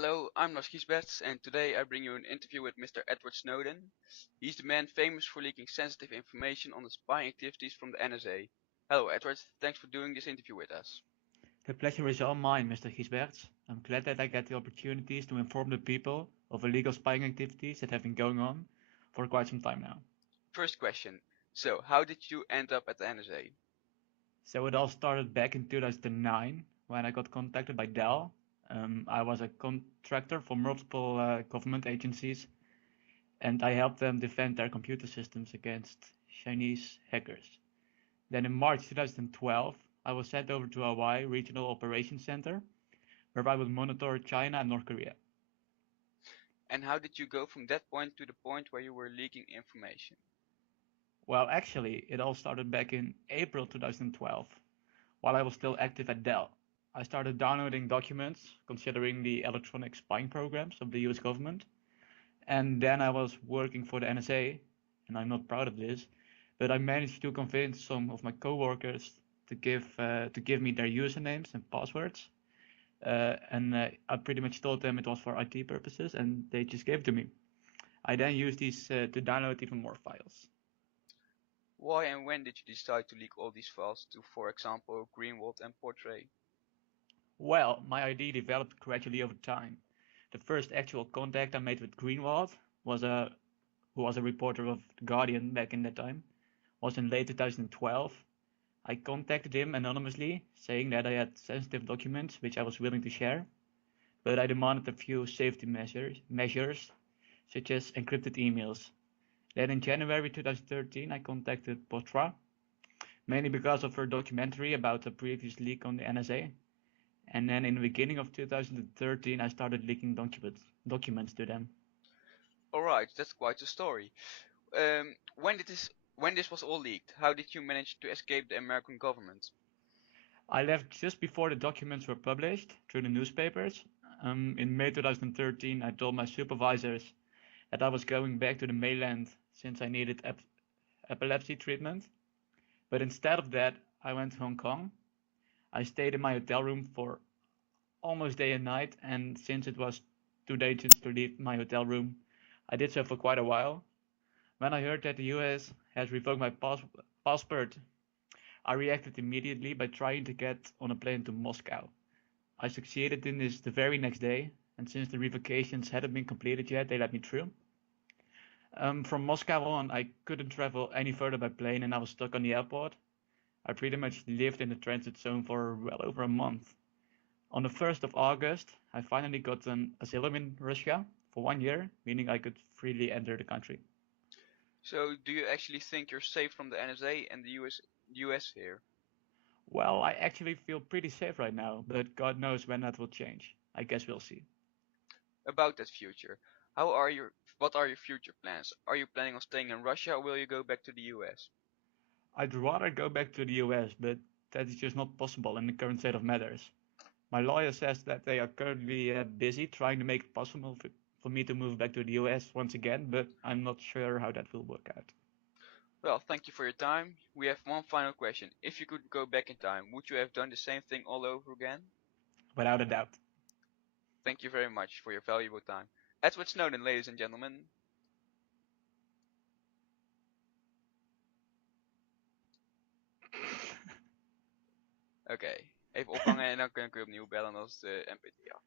Hello, I'm Lars Giesberts, and today I bring you an interview with Mr. Edward Snowden. He's the man famous for leaking sensitive information on the spying activities from the NSA. Hello, Edward. Thanks for doing this interview with us. The pleasure is all mine, Mr. Giesberts. I'm glad that I get the opportunities to inform the people of illegal spying activities that have been going on for quite some time now. First question. So, how did you end up at the NSA? So it all started back in 2009 when I got contacted by Dell. I was a contractor for multiple government agencies and I helped them defend their computer systems against Chinese hackers. Then in March 2012, I was sent over to Hawaii Regional Operations Center where I would monitor China and North Korea. And how did you go from that point to the point where you were leaking information? Well, actually, it all started back in April 2012, while I was still active at Dell. I started downloading documents considering the electronic spying programs of the US government, and then I was working for the NSA, and I'm not proud of this, but I managed to convince some of my coworkers to give me their usernames and passwords, and I pretty much told them it was for IT purposes, and they just gave it to me. I then used these to download even more files. Why and when did you decide to leak all these files to, for example, Greenwald and Portray? Well, my idea developed gradually over time. The first actual contact I made with Greenwald was who was a reporter of The Guardian back in that time, was in late 2012. I contacted him anonymously, saying that I had sensitive documents which I was willing to share, but I demanded a few safety measures such as encrypted emails. Then in January 2013, I contacted Potra, mainly because of her documentary about a previous leak on the NSA. And then in the beginning of 2013, I started leaking documents to them. Alright, that's quite a story. When this was all leaked, how did you manage to escape the American government? I left just before the documents were published through the newspapers. In May 2013, I told my supervisors that I was going back to the mainland since I needed epilepsy treatment. But instead of that, I went to Hong Kong. I stayed in my hotel room for almost day and night, and since it was too dangerous to leave my hotel room, I did so for quite a while. When I heard that the US has revoked my passport, I reacted immediately by trying to get on a plane to Moscow. I succeeded in this the very next day, and since the revocations hadn't been completed yet, they let me through. From Moscow on, I couldn't travel any further by plane, and I was stuck on the airport. I pretty much lived in the transit zone for well over a month. On the 1st of August, I finally got an asylum in Russia for 1 year, meaning I could freely enter the country. So, do you actually think you're safe from the NSA and the US here? Well, I actually feel pretty safe right now, but God knows when that will change. I guess we'll see. About that future, what are your future plans? Are you planning on staying in Russia or will you go back to the US? I'd rather go back to the US, but that is just not possible in the current state of matters. My lawyer says that they are currently busy trying to make it possible for me to move back to the US once again, but I'm not sure how that will work out. Well, thank you for your time. We have one final question. If you could go back in time, would you have done the same thing all over again? Without a doubt. Thank you very much for your valuable time. Edward Snowden, ladies and gentlemen. Oké, even ophangen en dan kun je opnieuw bellen als de MP3 af.